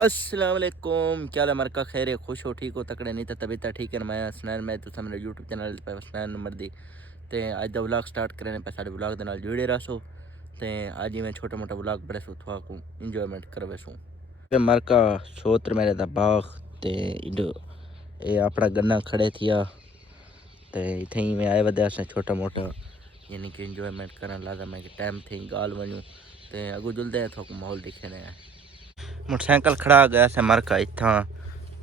अस्सलाम वालेकुम, क्या हाल है मरका खैर है, खुश हो, ठीक हो, तकड़े नहीं तो तबीयत ठीक है। मैं सुनैन मैं तो मेरे यूट्यूब चैनल पर सुनैन नंबर दी ते अज दा व्लॉग स्टार्ट करने पे साडे व्लॉग दे नाल जुड़े रहो। ते अज ही मैं छोटा मोटा व्लॉग बड़े सो थोड़ा को इंजॉयमेंट करवे सो ते मरका सोत्र मेरे दा बाग ते इड ए अपना गन्ना खड़े थिया ते इथे ही मैं आए वदे से छोटा मोटा यानी कि इंजॉयमेंट करन लादा मैं कि टाइम थी गाल वणू ते अगू जुलदे थोक माहौल दिखे ने मोटरसाइकिल खड़ा गया से मरका इत्था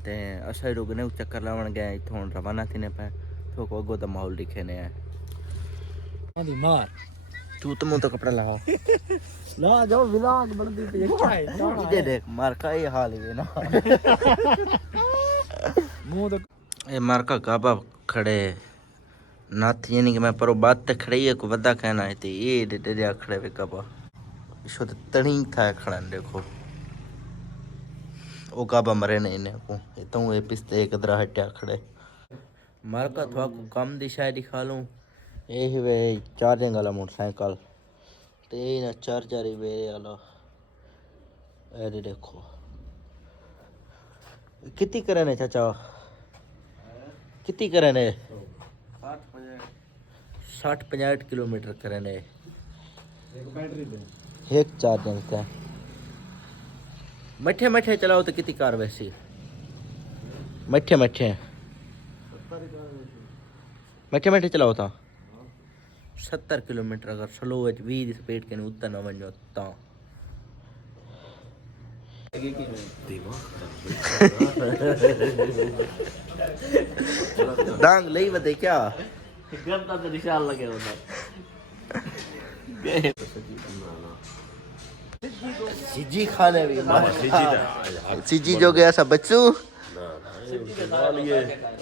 ते असा रुकने चक्कर लावन गए इथों रवाना थी ने पे तो को अगो तो माहौल दिखे ने है आंधी मार तू तो मुंह तो कपड़ा लगाओ ला जाओ विलाग बंदी पे क्या है इधर देख मरका ये हाल है ना मुंह तो ये मरका काबा खड़े नाथ यानी कि मैं परो बात ते खड़ी है को वदा कहना है ते ये डे खड़े वे काबा इसो तो तणी था खड़ा देखो ओ काबा मरे नहीं ने को ये तो ये पिस्ते एक दरा हट्या खड़े मरका थवा को कम दिशा दिखा लूं ये वे चार्जिंग वाला मोटरसाइकिल ते ना चार्जर ही मेरे वाला अरे देखो कितनी करने चाचा कितनी करने 60-65 किलोमीटर करने एक बैटरी दे एक चार्जिंग का मठे मठे चलाओ तो कितनी कार वैसी मठे मठे मठे मठे चलाओ था 70 किलोमीटर अगर स्लो 20 स्पीड के उत्तर न वनो ता डांग लई वदे क्या गंदा तो निशान लगे होता सिजी खाने भी सिजी जो गया सब बच्चू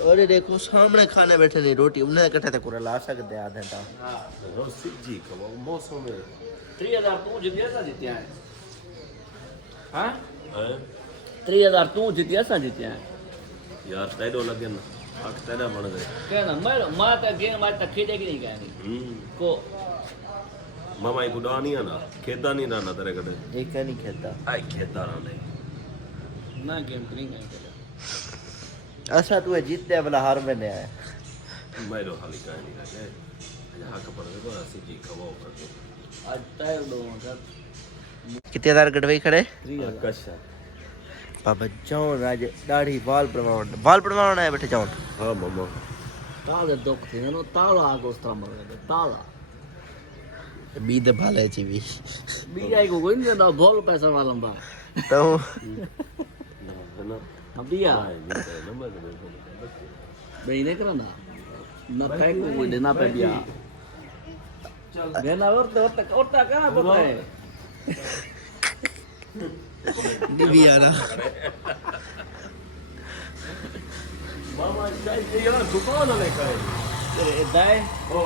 अरे देखो सामने खाने बैठे नहीं रोटी उन्हें इकट्ठे तक पूरा ला सकते आधे ता सिज्जी का मौसम में 3000 तू जितिया सा जितिया है हां है 3000 तू जितिया सा जितिया है यार तेडो लगे ना आख तेरा बन गए कहना मैं माता गेम माता तक खेदे की नहीं कहनी को मामा को डानी है ना खेदा नहीं ना तेरे कदे एक नहीं खेता आई खेदा ना नहीं ना गेम करेंगे ऐसा तू जीतने वाला हार में नहीं आया मैं तो खाली कह नहीं लगे यहाँ का पड़ गया सिज्जी खवाओ करके आज तय दो का कितने हजार गड़वई खड़े 3000 कशा बाबा जाओ राज दाढ़ी बाल पड़वाना है बैठे जाओ हाँ मामा ताले दुख थे नो ताला आगोस्ता मर गए ताला बीद भाले ची भी बीजा को कोई नहीं ना बोल पैसा वाला बा तो ना अब दिया नंबर नहीं करना ना पैक को कोई देना पे दिया देना और कहां पता है दिव्याना मामा चाहिए यार दुकान में करे तेरे दाए ओ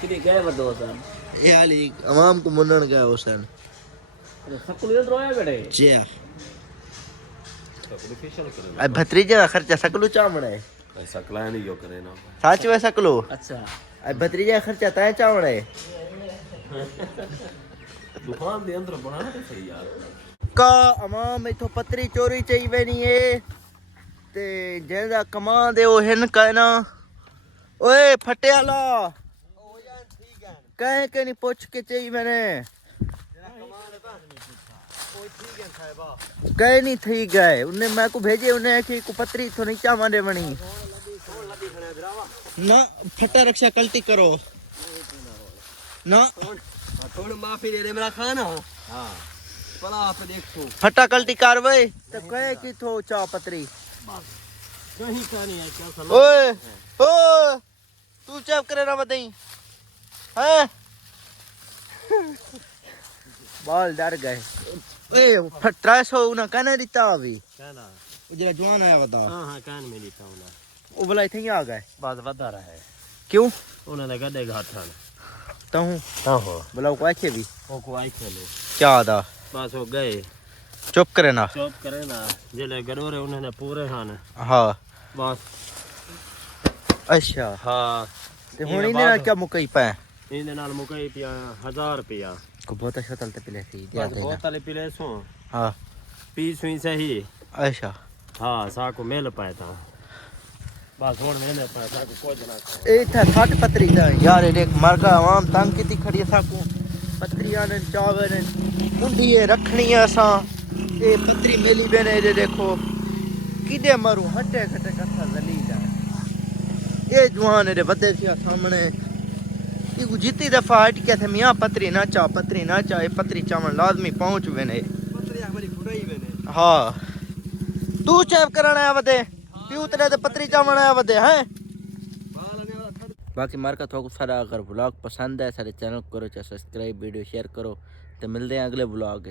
कितने गए बदो सन ये आली अवाम को मुन्नन गया हुसैन अरे सकल ये रोया बेटे जिया प्रोफेशनल करे अब भतीजे का खर्चा सकलू चावण है ऐसा क्लाइन ही जो करे ना सच में सकलू अच्छा अब भतीजे का खर्चा तय चावण है दुकान दे अंदर बनाना तो सही यार का अवाम इथों पतरी चोरी चाहिए नहीं है ते जेदा कमा दे ओ हिन कहना ओए फटे वाला कहे के नहीं पूछ के चाहिए मैंने कहे नहीं थी गए उन्हें मैं को भेजे उन्हें कि को पतरी तो नहीं चावा दे बनी ना फटा रक्षा कल्टी करो ना थोड़ी माफी दे दे मेरा खाना हां पला आप देखो फटा कल्टी कार्रवाई तो कहे कि थो चा पतरी कहीं का नहीं है क्या ओए ओ तू चुप करे ना बताई हैं बाल डर गए ओए फटरा सो ना कहना दिता अभी कहना जरा जवान आया बता हां कान में लिखा होना वो बोला इथे ही आ गए बस बता रहा है क्यों उन्होंने गड्ढे घाटा ताहूं आहो बोला को आखे भी वो को आई खेले क्या आदा बस हो गए चुप करे ना चुप करे ना जिले गरोरे उन्होंने पूरे हां हाँ बस अच्छा हाँ ते हुन इने क्या मुकई पे ਇਹਦੇ ਨਾਲ ਮੁਕਾਈ ਪਿਆ 1000 ਰੁਪਿਆ को बहुत अच्छा चलते पिले थी ਬਸ ਬੋਤਲ ਪੀ ਲੈ ਸੋ हाँ पीस हुई सही अच्छा हाँ साको मेल पाए था बस हुन मेले पाए साको कुछ ना ए था सट पत्री दा यार ये देख मरगा आवाम तंग किती खड़ी है साको पत्रियां ने चावल ने मुंडी रखनी है असा ए पत्री मेली बेने ये देखो किदे मरू हटे खटे कथा जली जाए ए जवान रे बदे सी सामने इगु जितनी दफा हट के थे मियां पत्री ना चा ए पत्री चावल लाजमी पहुंच वेने पत्री हमारी फुटाई मैंने हाँ तू चेक कराना है वदे प्यू तेरे ते पत्री चावल आया वदे हैं बाल आने वाला था बाकी मार का थोड़ा सारा अगर व्लॉग पसंद है सारे चैनल को करो चाहे सब्सक्राइब वीडियो शेयर करो तो मिलते हैं अगले व्लॉग